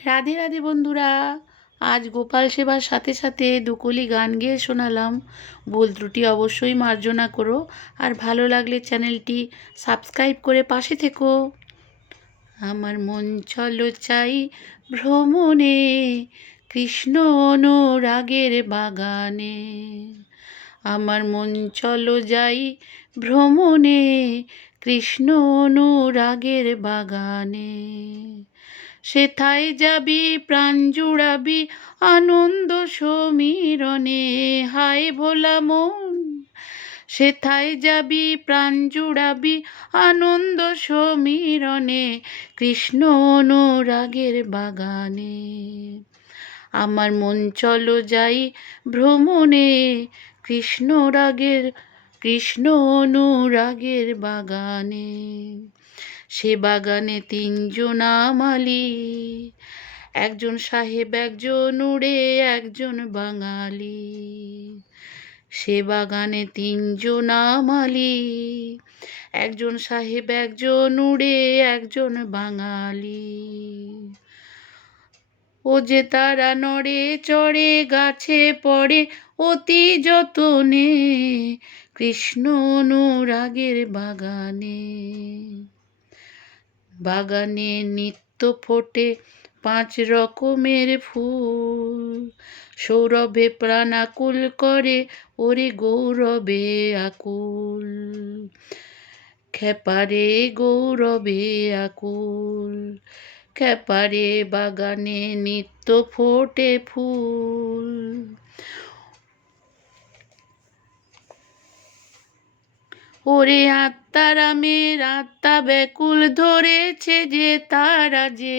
রাধে রাধে বন্ধুরা। আজ গোপাল সেবার সাথে সাথে দুকলি গান গেয়ে শোনালাম। ভুল ত্রুটি অবশ্যই মার্জনা করো, আর ভালো লাগলে চ্যানেলটি সাবস্ক্রাইব করে পাশে থেকো। আমার মন চলো চাই ভ্রমণে, কৃষ্ণ অনুরাগের বাগানে। আমার মন চলো যাই ভ্রমণে, কৃষ্ণ অনুরাগের বাগানে। সেথায় যাবি প্রাণ জুড়াবি আনন্দ সমীরণে। হায় ভোলা মন, সেথায় যাবি প্রাণ জুড়াবি আনন্দ সমীরণে, কৃষ্ণ অনুরাগের বাগানে। আমার মন চলো যাই ভ্রমণে, কৃষ্ণ অনুরাগের বাগানে। সে বাগানে তিনজনা মালি, একজন সাহেব, একজন উড়ে, একজন বাঙালি। সে বাগানে তিনজনা মালি, একজন সাহেব, একজন উড়ে, একজন বাঙালি। ও যে তারা নড়ে চড়ে গাছে পড়ে অতি যতনে, কৃষ্ণ অনুরাগের বাগানে। বাগানে নিত্য ফোটে 5 রকমের ফুল, সৌরভে প্রাণাকুল করে ওরে গৌরবে আকুল। খেপারে গৌরবে আকুল, খেপারে বাগানে নিত্য ফোটে ফুল। ওরে আত্মারামের আত্মা ব্যাকুল ধরেছে যে তারা যে।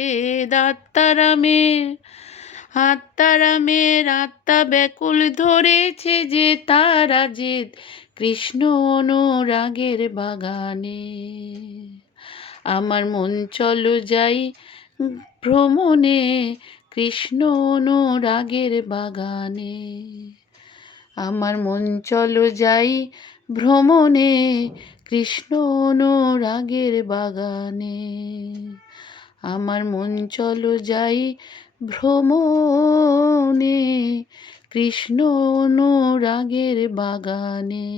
আত্মারামের আত্মা ব্যাকুল ধরেছে যে তারা যে, কৃষ্ণ অনুরাগের বাগানে। আমার মন চলো যাই ভ্রমণে, কৃষ্ণ অনুরাগের বাগানে। আমার মন চলো যাই ভ্রমণে, কৃষ্ণ অনুরাগের বাগানে। আমার মন চলো যাই ভ্রমণে, কৃষ্ণ অনুরাগের বাগানে।